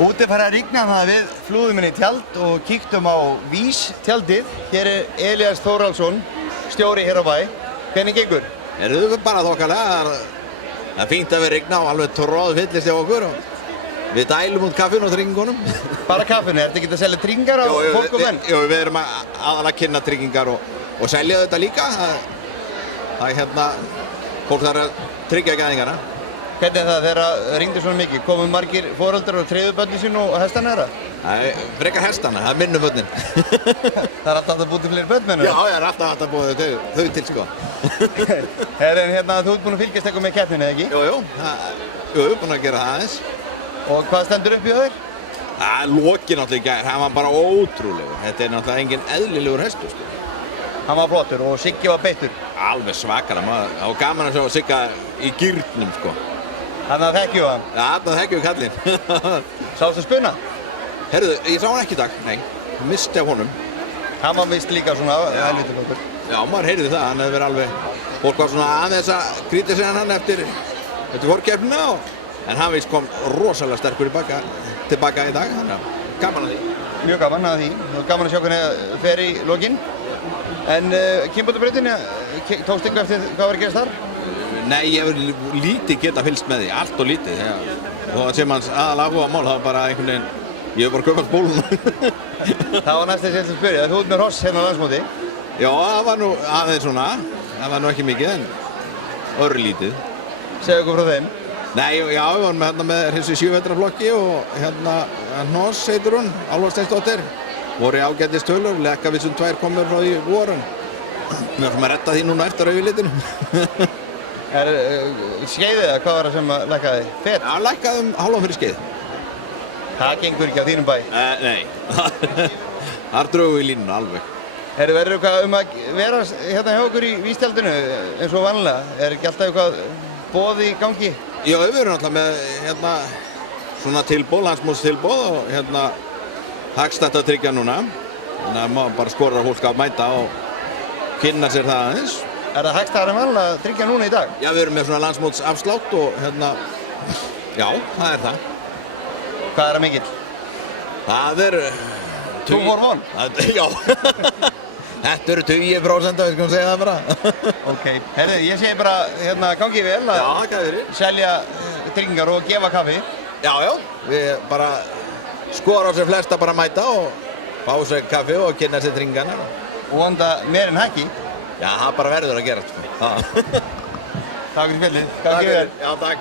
Úti fara að rigna þannig að við flúðum inn í tjald og kíktum á Vís tjaldið. Hér Elías Þórhallsson, stjóri hér á bæ. Hvernig gengur? Það er bara þokkalega. Það er fínt að við rigna og alveg tróðfyllist hjá okkur. Við dælum út kaffinu og tryggingunum. Bara kaffinu? Ertu ekki að selja tryggingar á fólk og menn? Jú, við erum aðalega að kynna tryggingar og selja þetta líka. Það er fólk þarf að tryggja gæðingarna. Hvernig er það þegar það ringdi svona mikið? Komu margir foreldrar og tryggðu börnin sín og hestana þeirra? Það er frekar hestana, það er minnu börnin. Það er alltaf að búið til fleiri börn, mennur? Já, það er alltaf að búið þau til, sko. Þú ert búinn að fylgjast eitthvað með keppninni, eða ekki? Jú, búinn að gera það aðeins. Og hvað stendur upp í þér? Lokið náttúrulega í gær, hann var bara ótrúlegur. Þetta er náttúrulega engin eðlilegur hestur, sko. Hann var flottur og Siggi var beittur. Alveg svakalega, maður. Það var gaman að sjá Sigga í gírnum, sko. Þannig að þekkjum við hann? Já, þannig að þekkjum við kallinn. Sástu spuna? Herðu, ég sá hann ekki í dag, nei. Ég misti af honum. Hann var mist líka svona helviti flottur. Já, maður heyrði það, hann hefði verið alveg... Fólk var svona aðeins að krítisera hann eftir fórkeppnina en hann vist kom rosalega sterkur tilbaka í dag, þannig að gaman að því. Mjög gaman að því. Það var gaman að sjá hvernig það fer í lokin. En kynbótabrautinni, tókst ykkur eftir hvað var að gerast þar? Nei, ég hefur lítið geta fylgst með því, allt og lítið. Ja. Og það sem hans aðal áhuga mál, það var bara einhvern veginn, ég hef bara köpast bóluna. Það var næst þess að spyrja, þú ert með hross hérna á landsmóti? Já, það var nú aðeins svona, það var nú ekki mikið en örlítið. Segðu okkur frá þeim. Nei, já, við varum með þessi 7 vetra flokki og Hnoss heitir hún, Álfar Steinsdóttir. Voru í ágætis tölur, lekka við sem 2 komur frá í vorun. Við ætlum að retta því núna eftir auðvitinu. Skeiðið eða hvað var það sem lækkaði? Fet? Já, lækkaði hálfan fyrir skeið. Það gengur ekki á þínum bæ? Nei, þar drögum við línuna alveg. Verður eitthvað að vera hérna hjá okkur í Vístjaldinu eins og vanlega? Ekki alltaf eitthvað boð í gangi? Já, við erum alltaf með svona tilboð, landsmótstilboð og hagstætt að tryggja núna. Þannig að maður bara skorar fólk að mæta og kynna sér það aðeins. Er það hagstæðara en vanlega að tryggja núna í dag? Já, við erum með svona landsmótsafslátt og já, það er það. Hvað er það mikill? Það er... 2 for 1? Já, þetta eru 20%, við skulum segja það bara. Ok, ég segi bara gangi vel að selja tryggingar og gefa kaffi. Já, við bara skorar á sér flesta bara að mæta og fá sér kaffi og kynna sér tryggingarnar. Og vonda meir en hekki? Já, það bara verður að gera, sko. Takk fyrir spjallið. Gangi vel. Já, takk.